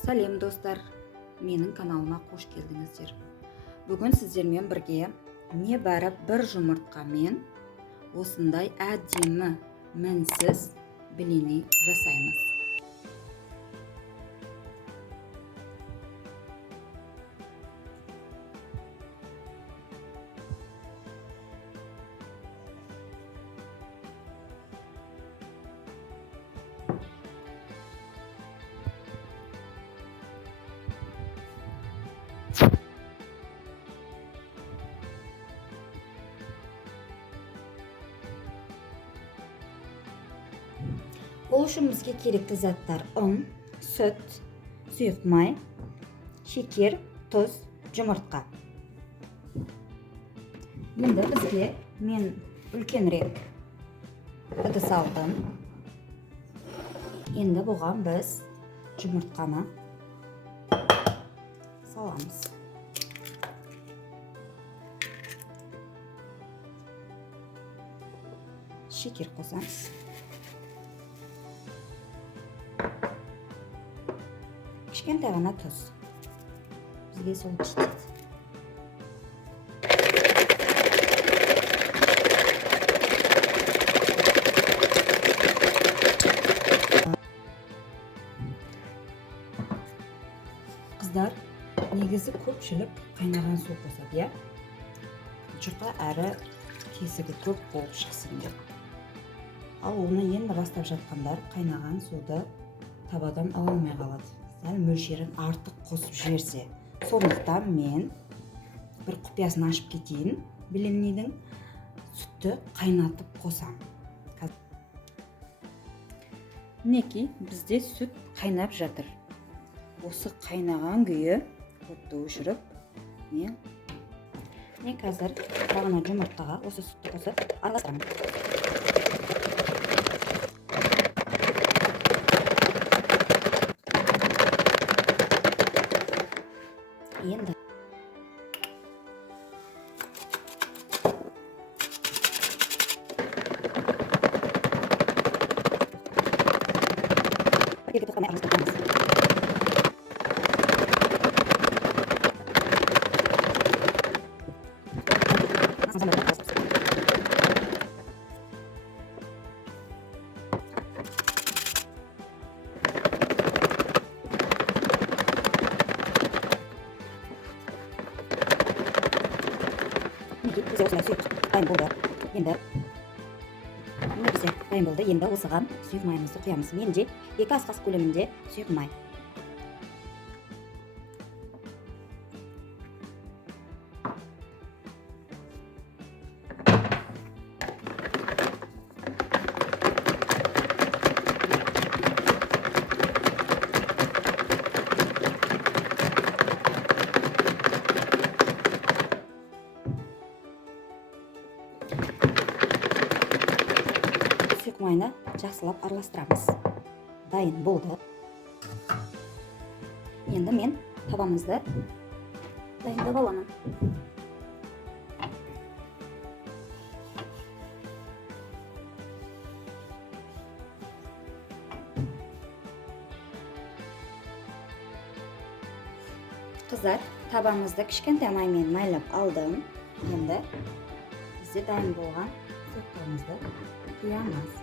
Сәлем достар, менің каналыма қош келдіңіздер. Бүгін сіздермен бірге небәрі бір жұмыртқамен осындай әдемі мінсіз блини жасаймыз. Ол үшін бізге керекті заттар: ұн, сүт, сұйық май, шекер, тұз, жұмыртқа. Енді бізге мен үлкенірек ыдыс алдым. Енді бұған біз жұмыртқаны саламыз. Шекер қосамыз. Кішкентай ғана тұз. Бізге сол жетеді. Қыздар, негізі көпшілік қайнаған су қосады, жұқа әрі кесігі көп болып шықсын деп. Ал оны енді бастап жатқандар қайнаған суды табадан ала алмай қалады. Сәл мөлшерін артық қосып жіберсе. Сондықтан мен бір құпиясын ашып кетейін. Блиннидің сүтті қайнатып қосам. Мінекей, бізде сүт қайнап жатыр. Осы қайнаған күйі отты өшіріп, мен қазір бағана жұмыртқаға осы сүтті қосып араластырамын. Енді дайын болды. Енді осыған сұйық майымызды құямыз. Менде 2 ас қасық көлемінде сұйық май. Майны жақсылап араластырамыз. Дайын болды. Енді мен табамызды дайындап аламын. Қыздар, табамызды кішкентай маймен майлап алдым. Енді бізде дайын болған сүтімізді құямыз.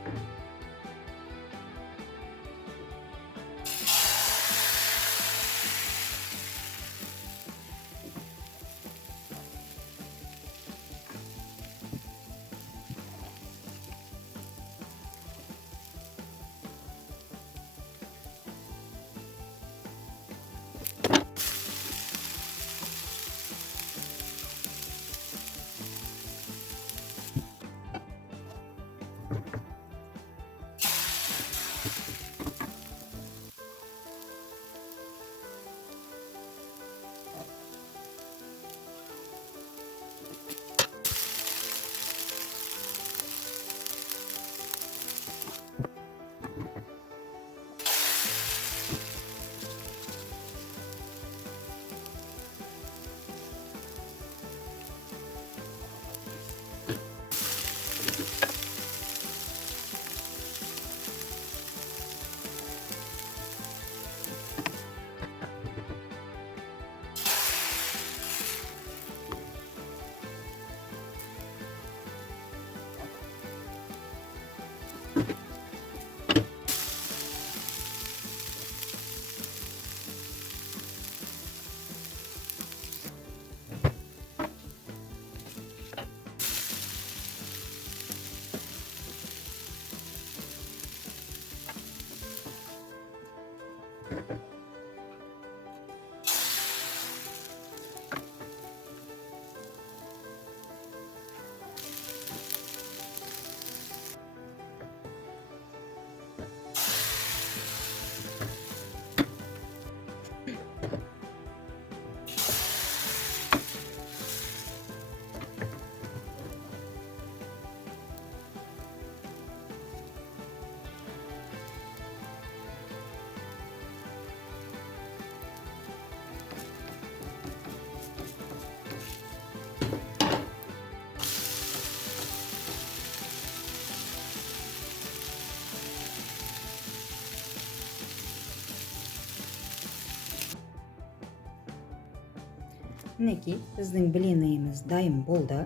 Мінекей біздің блиніміз дайын болды.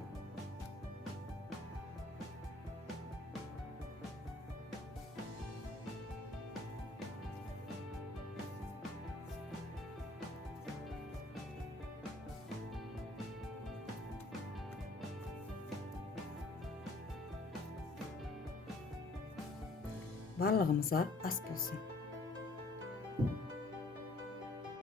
Барлығымызға ас болсын.